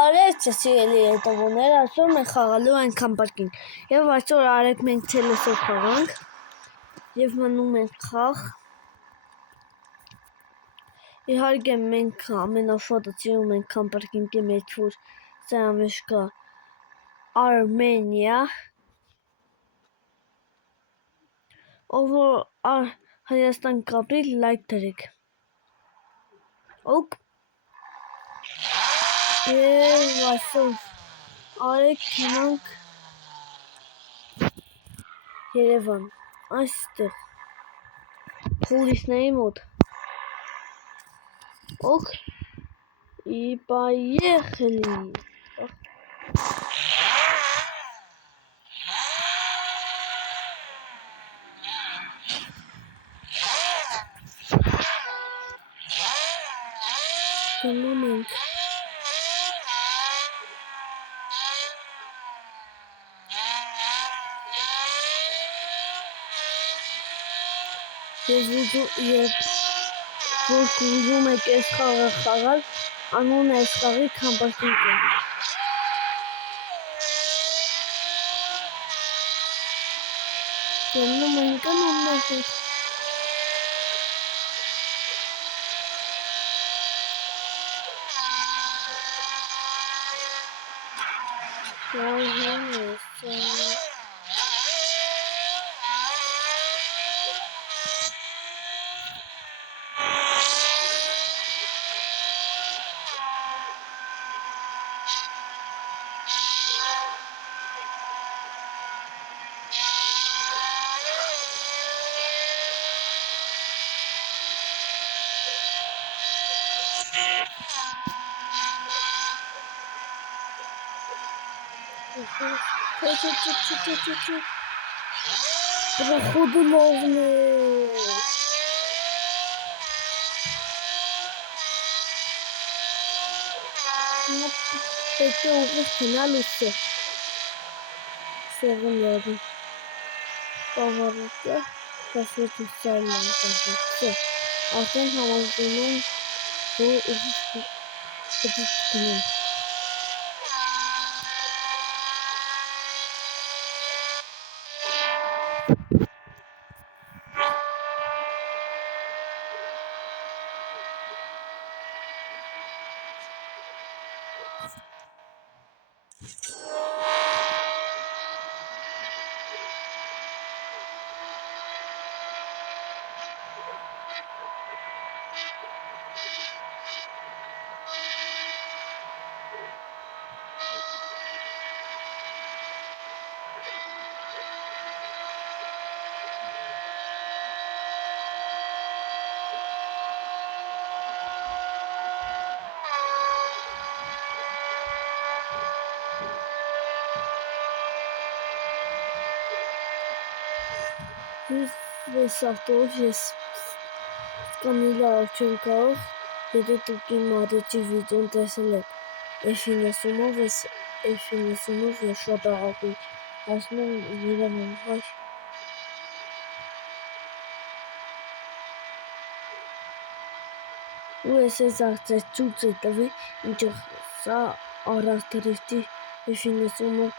Բարև սիրելի հետևողներ, այսօր մենք խաղալու ենք Camper-ին եւ այսօր արեք մենք ցելեսով խաղանք եւ մնում ենք խաղ։ Իհարկե մենք ամենաշատը սիրում ենք Camper-ի մեջ որ սա մեջ կա Armenia, ով Հայաստան կապի լայք դրեք։ Ok. Եվ այսօր արեք գնանք Երևան, այստեղ պոլիսների մոտ։ Ok. И поехали. Момент. Որ ուզում եք այս խաղը խաղալ, անունը այս խաղի Camper-ին է։ Գնում ենք անուններ։ Проходу можно. Это уже финал все. Все. Повороте. Посмотрим сами. Все. А потом помогем. Ես ավտոյով ես կանիլա չեմ կարող, եթե դուք իմ առաջի վիդեոն տեսել եք F90-ով ես շատ աղավի հասնում Երևան, վայ։ Ու ես ես աղցես ծուծ է տվի, ինչեղ սա առանց դրիվտի F90-ը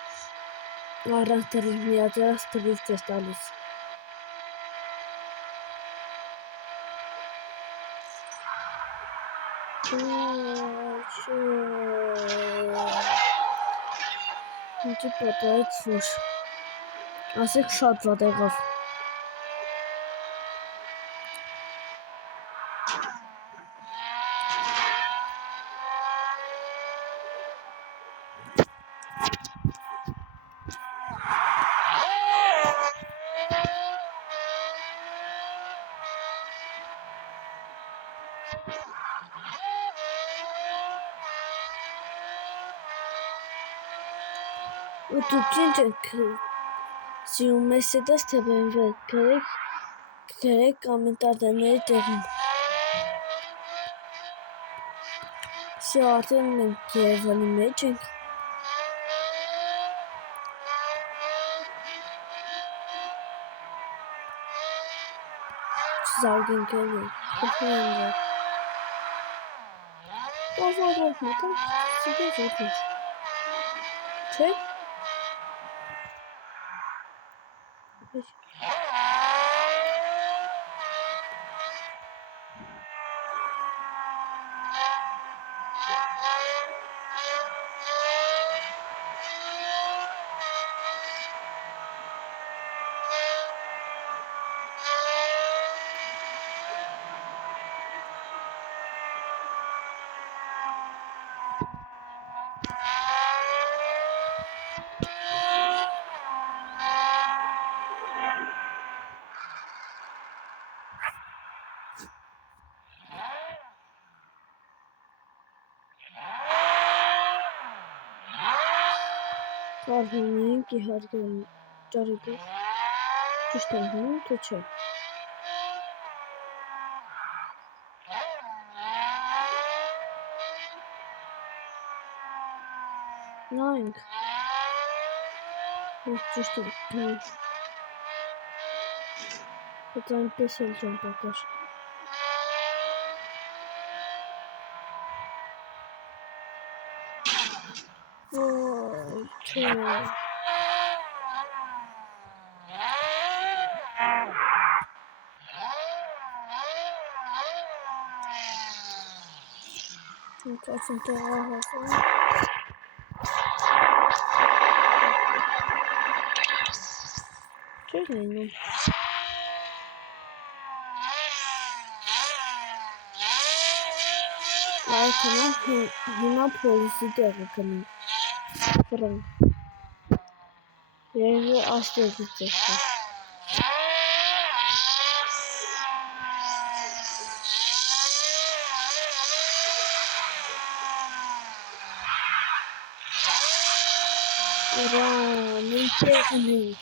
առանց դրիվ միաձրած դրիվտ ես տալիս։ Ինչի պատահեց որ ասեք շատ վատ եղավ։ Ու դուք ինչ եք սիրում Mercedes թե BMW, գրեք կոմենտարների տեղում։ Սա արդեն մենք Երևանի մեջ ենք։ Զարգենք էլի, խփում եմ։ Davay matan size zor. Çek. Tahminen ki her gün carıdı. Kuştan kaçıyor. Nein. Nicht zu Jetzt ein bisschen Jumper. Oh, toll. Und auf dem Terrorhaus. Tschüss. Arkadan Hina polisi de bakalım. Fırın. Yeri açtı gidecekti. Ulan ne yapayım?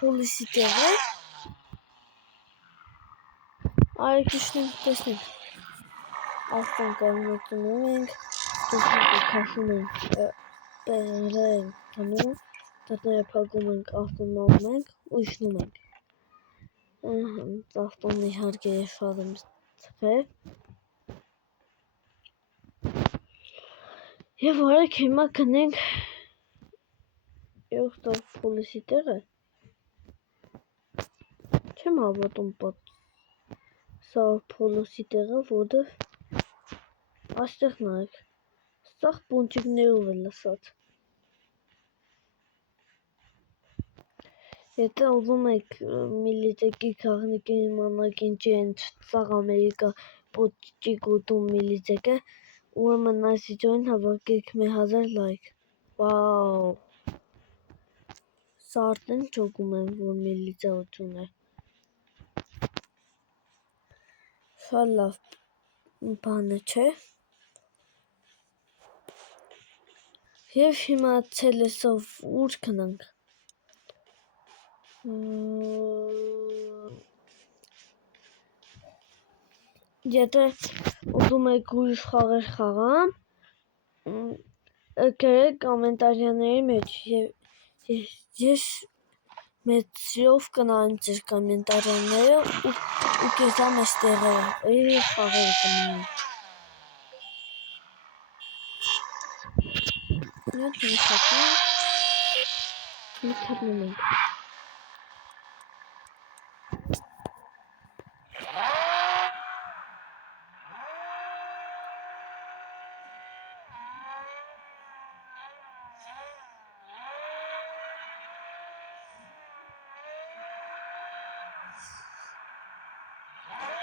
Polisi de var. Ay kışın kesin. Alttan kalmasının karşının beğenirek tanı. Tata yapalım alttan olmak, uyuşlamak. Alttan bir hareket yaşadım sefer. Ya var ki makinenin yoksa polisi de var. Чем работам под са полоситера вода астахнак. Сах пунчик не увеласат. Это узумек милитеки карники манакинчент Сах Америка почти милитеке Women nice join havakik me 1000 like. Wow. Saatden çokum en որ միլիցայություն է։ Շատ լավ բանը չէ։ Եվ հիմա ցելեսով ուր գնանք։ Եթե ուզում եք ուրիշ խաղեր խաղամ, գրեք կոմենտարիաների մեջ եւ ես մեծով կնայեմ ձեր կոմենտարիաները ու կեսամ այս տեղերը խաղերը կմնան։ Нет, не хочу. Не терминал.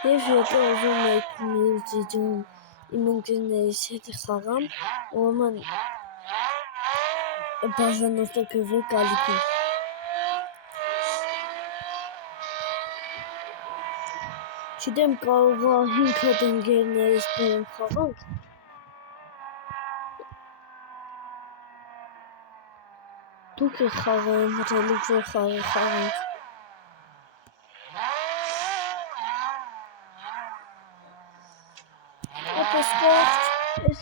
Եվ եթե ուզում եք միուզիջում իմ ընկերներիս հետ խաղամ, ուրեմն բաժանորդագրվեք կալիքին։ Չգիտեմ կարող է 5 հատ ընկերներիս բերեմ խաղանք։ Դուք եք խաղային հրելուք, որ խաղանք։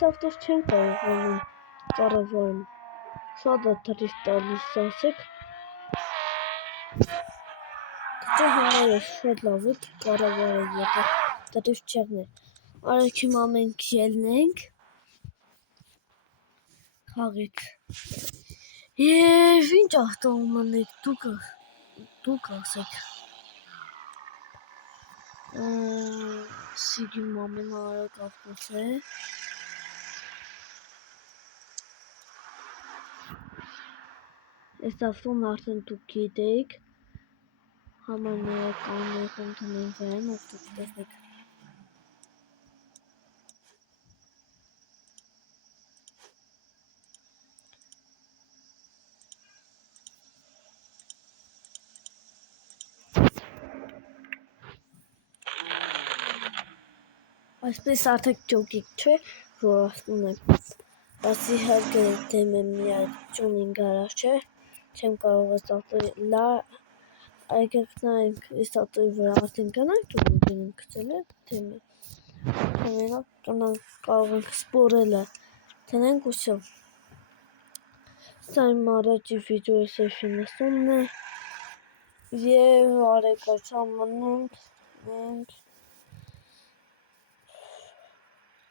Այս ավտոս չեն կարողանում կառավարում։ Շատ է թրիվ տալիս ասեք։ Արջը հները շատ լավ է, կարևոր է եթե դրիվ չեղներ։ Արեք հիմա մենք ելնենք խաղից։ Եվ ինչ ախտում անեք դուք ասեք։ Սիգիմ ամենաարագ ավտոս է։ Այս ավտոն արդեն դուք գիտեք, համանրականներ ընդունենք վրան, ով դուք տեսնեք։ Այսպես արդեք ճոգիկ չէ, որ ասում եմ, բայց իհարկե դեմ եմ միայն ճունին գարաժ չէ, չեմ կարող այս ավտոյի այգեք նայենք այս ավտոյի վրա արդեն կանանք ճունին գնենք գցել է, դեմ է, ամենակ կանանք կարող ենք սպորելը, տնենք ուսով, սա իմ առաջի վիդեոյի F90-ն է, և արեք աչամանենք,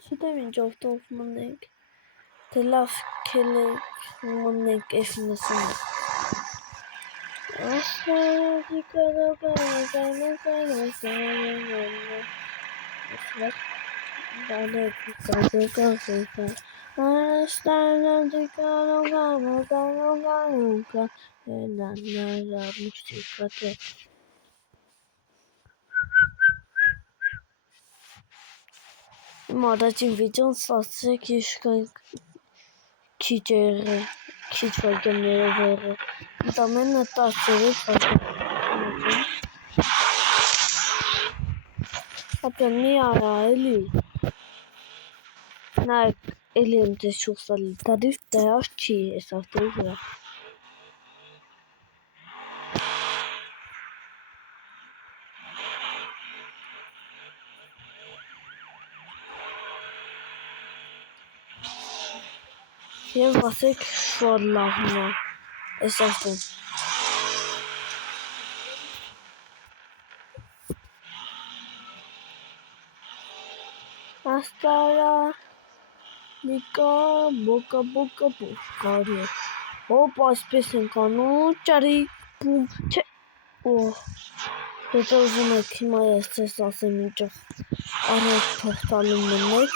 չդեմ ինչ ավտով մնենք, թե լավ կելեք մնենք F90-ը։ Աստարադի Իմ առաջին վիդեոն սասրեք իշկանք քիչ վայրկյաններով եղել, ընդամենը 10 վայրկյան, ապա մի արա էլի, նայեք էլի եմ ձեզ շուխսալի, դադիվ դրաշ չի ես ավտոյի վրա։ Եվ ասեք շուտ լավն է, ես ասում։ Աստարա, լիկա, բոկա, բոկարի է։ Հոպ, այսպես ենք անում, ճարիք, բում, չէ, օհ, եթե ուզում եք հիմա ես ձեզ ասեմ ինչով առետ թողտալում մնեք,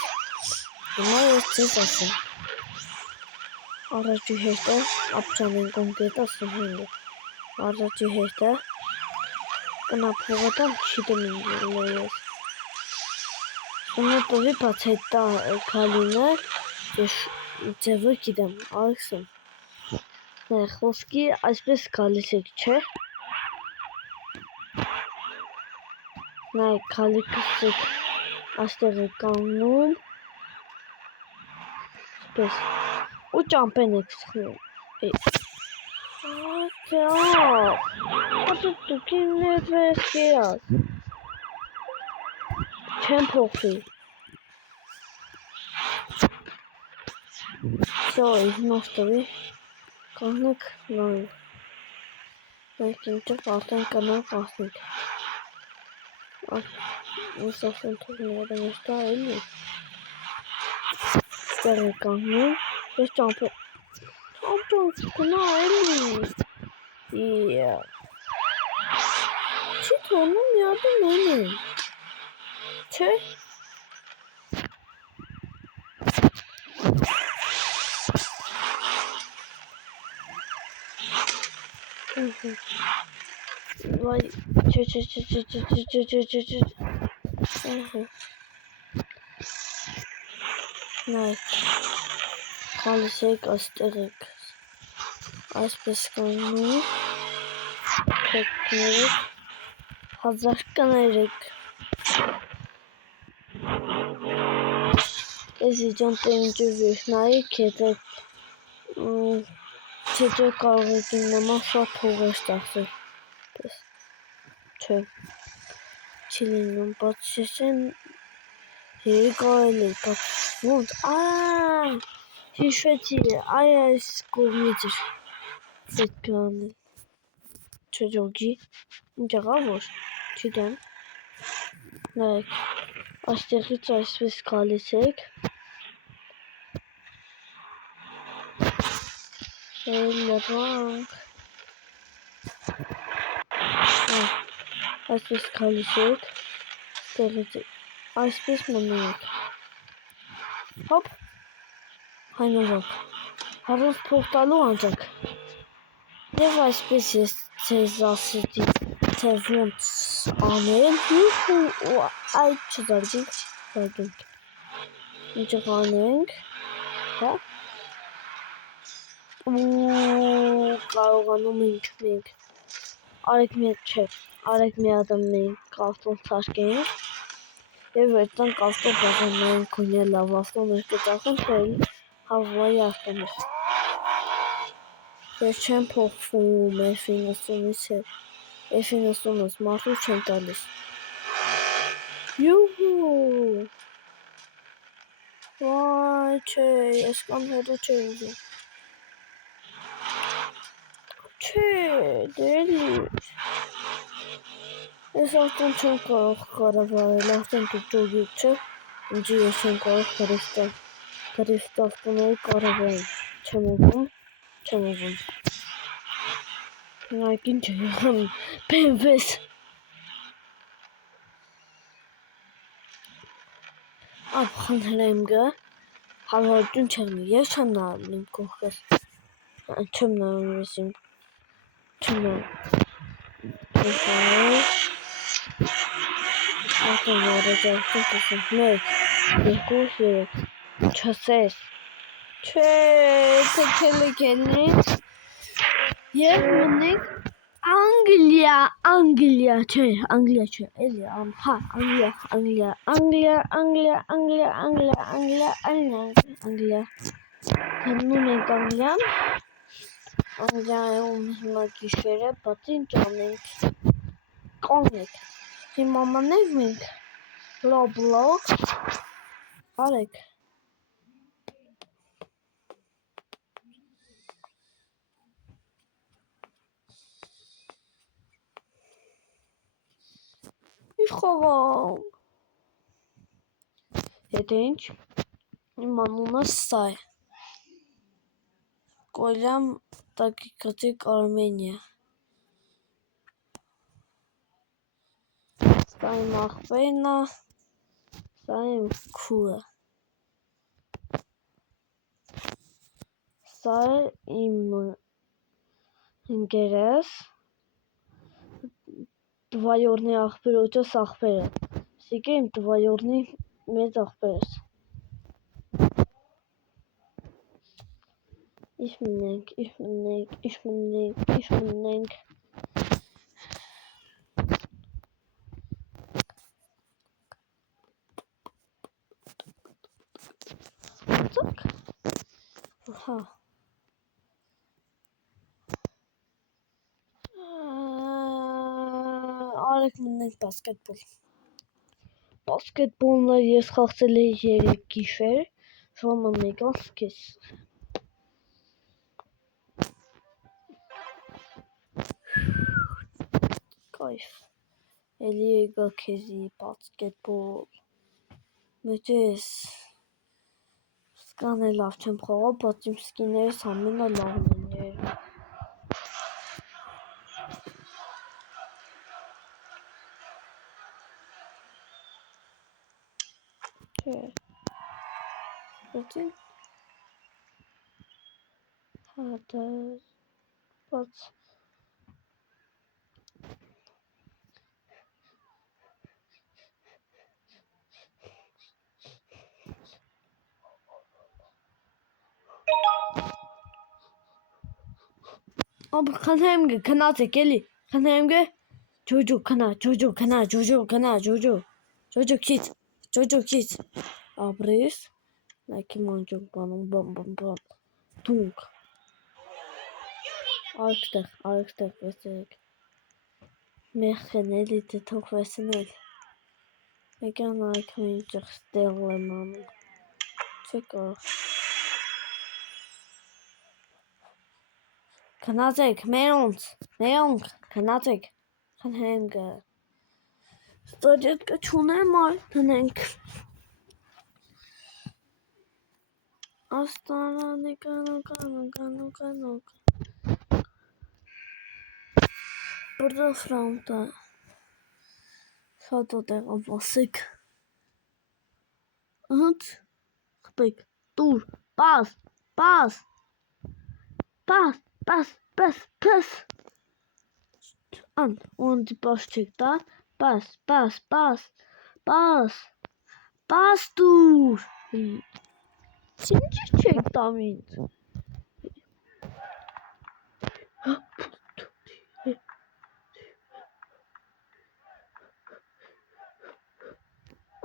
հիմա ես ձեզ ասեմ։ Առաջի հետը, ապչան են կոնկետ ասում հենգը, առաջի հետը, կնա փողոտան չիտեմ ինգել ես։ Ունոտովի բաց հետա կալինը, ձևը գիտեմ, արքսում։ Նայ, խոսքի այսպես կալիս եք, չէ։ Նայ, կալիկս եք աստեղ եք կանգնում, այսպես, ու ճամպեն եք սխնում։ Դուք իմ ներվես կերած, չեմ փոխվի։ Всё, իհնոստովի, կողնեք նոյն, նայք ինչով արդեն կանանք ասնիք, ես ասեն թողները մեջտա էլի, ստեղ է կանգնում, ես ճամպեն, կնա էլի, չի թողնում մի ատում են, չէ։ Vay, Նայք, կալիս եք, աստեղ եք, այսպես կանում, կեքներեք, հազար կներեք, ես իջան տենջուվիխ նայք, եթե չեջը կարող եք իմ նման շատ փողեր ստացել, չէ, չի լինում, բայց շեշեն երկա էլի, բայց ոնց, հիշվեցի, այս կողմից էր պետք է անել, չջոգի, ինչ եղավ որ, չգիտեմ, նայեք, այստեղից այսպես գալիս եք, լրանք, այսպես գալիս եք, այստեղից այսպես մնում եք, հոպ, հայնովակ, հարով փող տալու անջակ, և այսպես ես ձեզ ասեցի, թե ոնց անել, ու այդ չզարգենք, ինչեղ անենք, հա, ու կարողանում ենք մենք, արեք մի ադամ մենք կավտոն թարկենք, և այդտան կավտոն բազանային կունյա լավ ավտոներ կտախեն, թել հավվայի ավտոներ, ես չեմ փոխվում F90-ից հետ, F90-ից մարդուց չեմ տալիս, յուհու, վայ չէ, ես կան հետո չէ ուզում, չէ, դելիր, ես ավտոն չեմ կարող կարավարել, արդեն դուք ջոգիք չէ, ինչի ես չեմ կարող դրիֆտ ավտոների կարավարել, չեմ ուվում, նայք ինչ է եղան BMW-ս, ապ խնդրեմ գը, հավարություն չեղնի, ես չեմ նայում իմ կողքս, չեմ նայում ես իմ, չեմ նայում, արդեն որեջարդին կսում, 1, 2, 3, չասես, չէ, թքել եք ենի, և մնենք Անգլիա չէ, էլի, հա, Անգլիա, գնում ենք Անգլիայում հիմա գիշեր է, բայց ինչ անենք, կանգնեք, հիմա մնենք մենք, Roblox, արեք, ինչ խովանք, հետը ինչ, իմ անունը սա է, Կոլյամ տակիկացիկ Արմենիա, սա իմ աղբերն է, սա իմ քուրը, սա է իմ ընկերս, տվայորնի աղբերոջս աղբերը, սիկը իմ տվայորնի մեծ աղբերս, Ինչ մնենք, Ոնցակ, հա, արեք մնենք բասկետբոլը ես խաղցել էի 3 գիշեր, ժամը 1-ից կես, կայֆ, էլի եկա քեզի բասկետբոլ, մեջ ես սկան է լավ չեմ խաղալ, բայց իմ սկիներս ամենը լավն են երևում, չէ, բացին, հա դա, բայց, ապ խնդրեմ գը, քնացեք էլի, խնդրեմ գը, ջոջո քիչ, ապրես, նայքի մանջոք բանում, բամ, դունք, արքստեղ վեսեք, մեղք են էլի թե թող վեսնել, եկան այքմ ինչեղ ստեղ եմ անում, չէ կարող, քնացեք, մերոնց, Քնացեք, խնդրենք, ստոջետկը չունեմ, այ տնենք, աստարանի կանոկ, բրդո ֆրանտը, շատ ոտեղը վասեք, ըհդ, խպեք, տուր, պաս, ան, onde պաս չեք տա, պաս տուր, ինչ չեք տամ ինձ,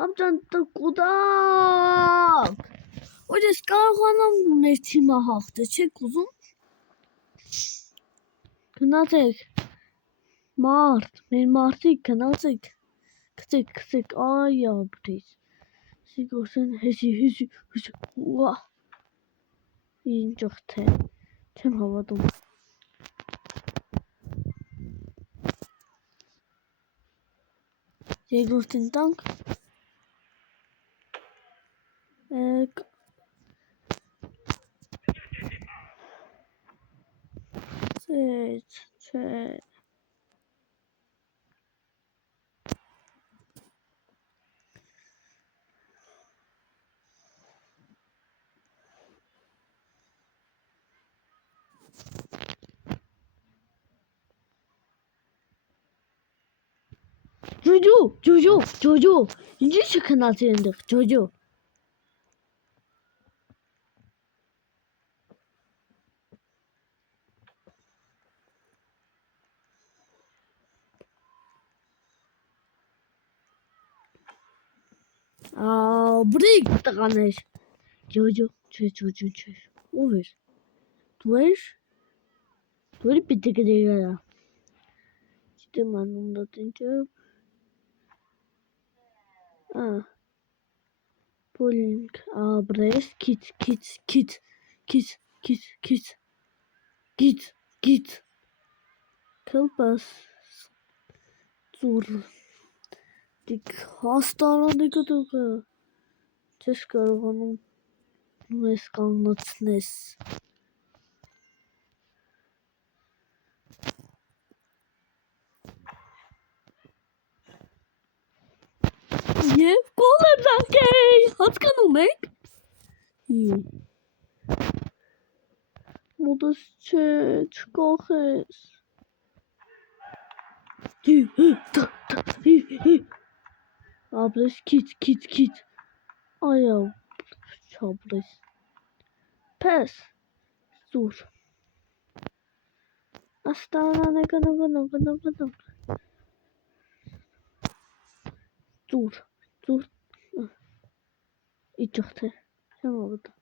Ամջան տկուդակ, որ ես կարողանամ մեր թիմը հաղթել, չեք ուզում, գնացեք, մեր մարդիկ գնացեք, քցեք, այ ապրից, սիգորսեն հեսի, ինչ աղթե, չեմ հավատում, երկրորդին տանք, չէ, ջոջո, ինչի չքնացի ընդեղ, ջոջո, բրիկ տղաներ, ջոջո, չէ, ով էր, դու էր պիտի կդեգարա, չիտեմ անում դատ ինչև, Bowling, brace, kit, kelpas, zur, dik hastane kadar, çeş karvanım, nes kalnatnes. Եվ կոլերնակ էի, հասկանում եք? Մոտս չէ, չկախես։ Ապրես, քիթ, այա, չապրես։ Պես, զուր։ Աստանան է գնով։ Զուր, իջող թե, չեմ ավտա։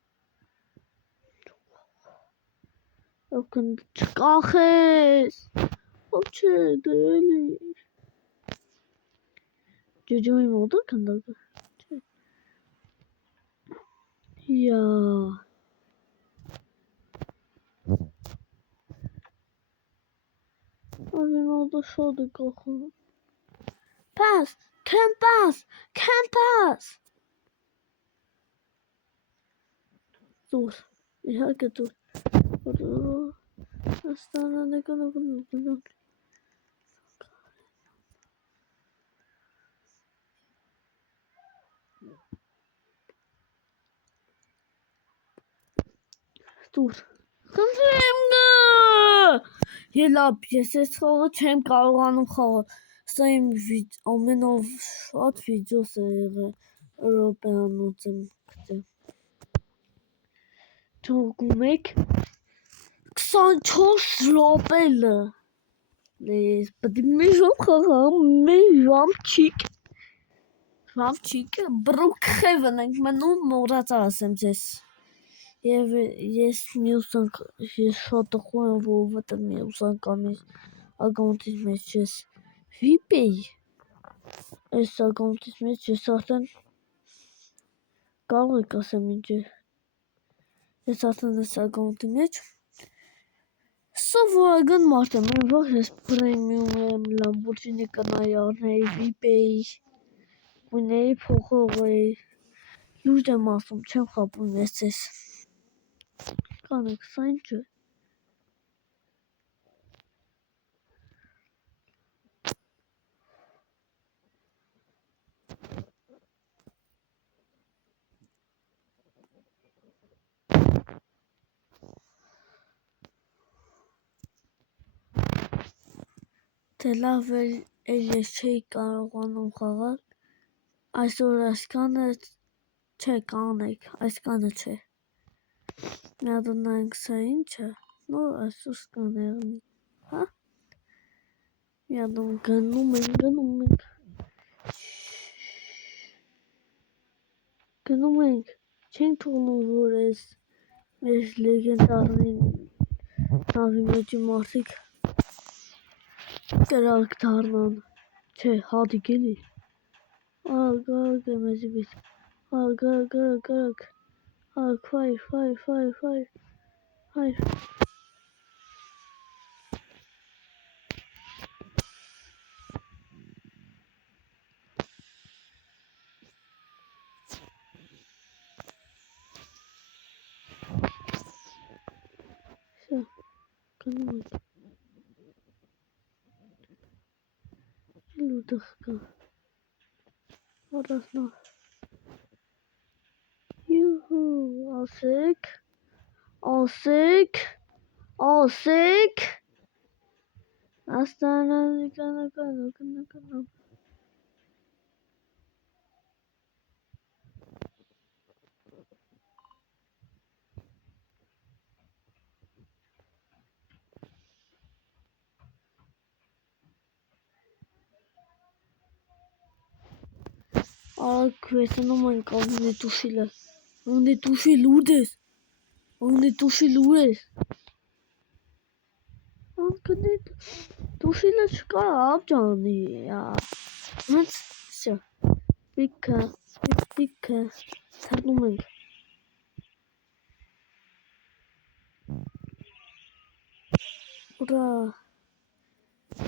Ովքն չկախես, ով չէ, դելի։ Ջոջոյի մոտը կնդակը, չէ։ Յա։ Անի մոտը շոդ է կախում։ Պաս, կեմպաս։ Դուր, իհարկե դուր։ Աստանան է գնով։ Դուր, խնդրեմ գը։ Ելապ, ես ես խողը չեմ կարողանում խողը։ Սա իմ ամենով շատ վիդյոս է եղել Էրոպեանոց եմ գտել։ Թողում եք 24 րոպելը։ Ես պետք է մի ժամ խաղամ, մի ժամչիկ, բրուքխևն ենք մնում մորացա ասեմ ձեզ։ Եվ ես մյուս շատ տխուր եմ, որովհետև մյուս ակաունտից մեջ ես VIP էի, այս ակաունտից մեջ ես արդեն կարող եք ասեմ ինչ է, ես արդեն այս ակաունտի մեջ Սովորական մարդ եմ, այն վաղ ես պրեմիում եմ, Լամբորջինի կնայարների, վիպեի, գույների փոխողեի, լուրջ եմ ասում, չեմ խաբում ես ձեզ, կանեք, սա ինչ է, թե լավ էլ ես չէի կարողանում խաղալ, այսօր այսքանը չէ կանեք, այսքանը չէ, մի հատ նայենք սա ինչ է, նոր այսօր սկաներնի, հա, մի հատ գնում ենք, չենք թողնում, որ ես մեր լեգենդարնի նավի մեջի մարդիկ կրակ դառնան, չէ, հադիկ էլի, արագ է մեզի բիտ, արագ, fire, Всё, գնում ենք, լուդախ կա, առասնավ, յուհու, ասեք, աստանալի կանական, արագ քվեսնում ենք աղնի տուշիլ ուր ես, տուշիլը չկա աբջանի, հենց, սյա, պիքը, թռնում ենք, ուրա,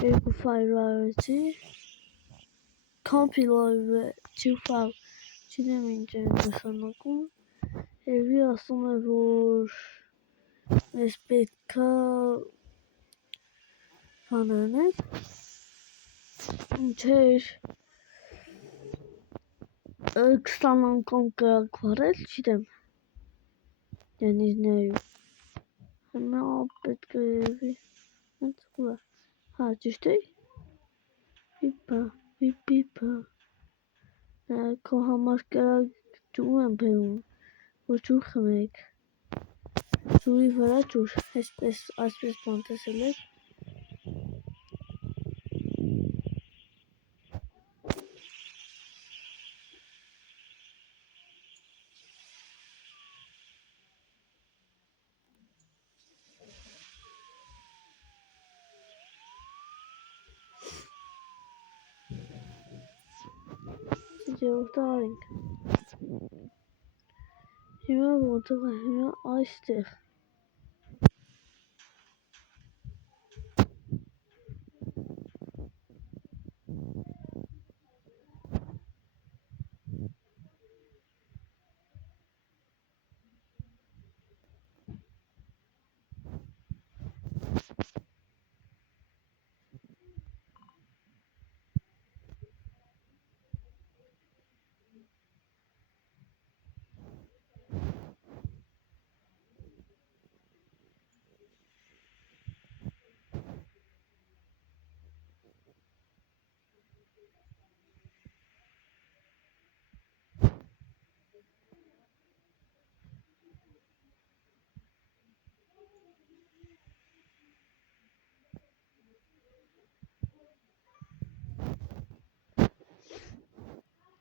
երկու ֆայր արեցի, կամպիլորը չուպավ, չինեմ ինչ են նշանակում, Էվի ասում է, որ ես պետքա բանանել, ինչ էր 20 անգամ կրակ վարել, չիտեմ, դենիզներում, հիմա պետք է Էվի, հենց ուր է, հա, ճիշտ է, պիպա, քո համար կրակ ջուր եմ բերում, որ ջուր խմեք, ջուրի վրա ջուր, այսպես բան տեսել եք, Ջերտարինք, հիմա որտեղ է, հիմա այստեղ,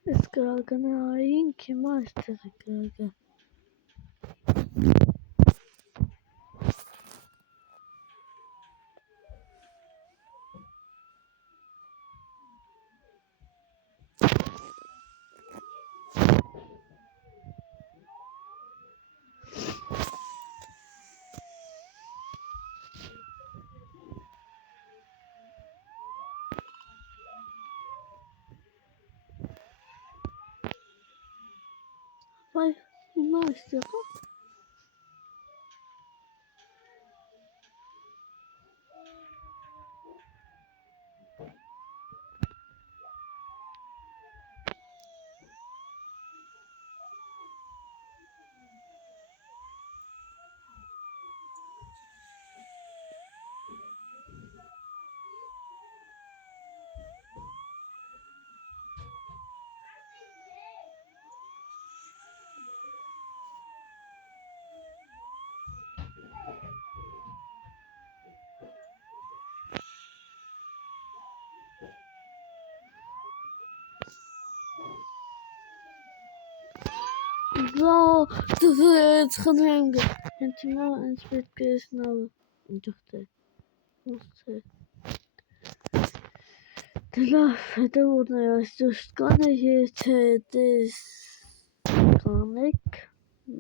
ես կրակն արինք, հիմա այստեղ է կրակը, Բայց հիմա այստեղ է։ Wow, das խնդրեմ հենց հիմա ինձ պետք է սնալ ընդհանրապես լավ հետո որն է այսօր կանը եթե դες կանեք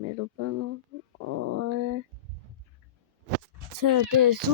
մեր օպանո թե դες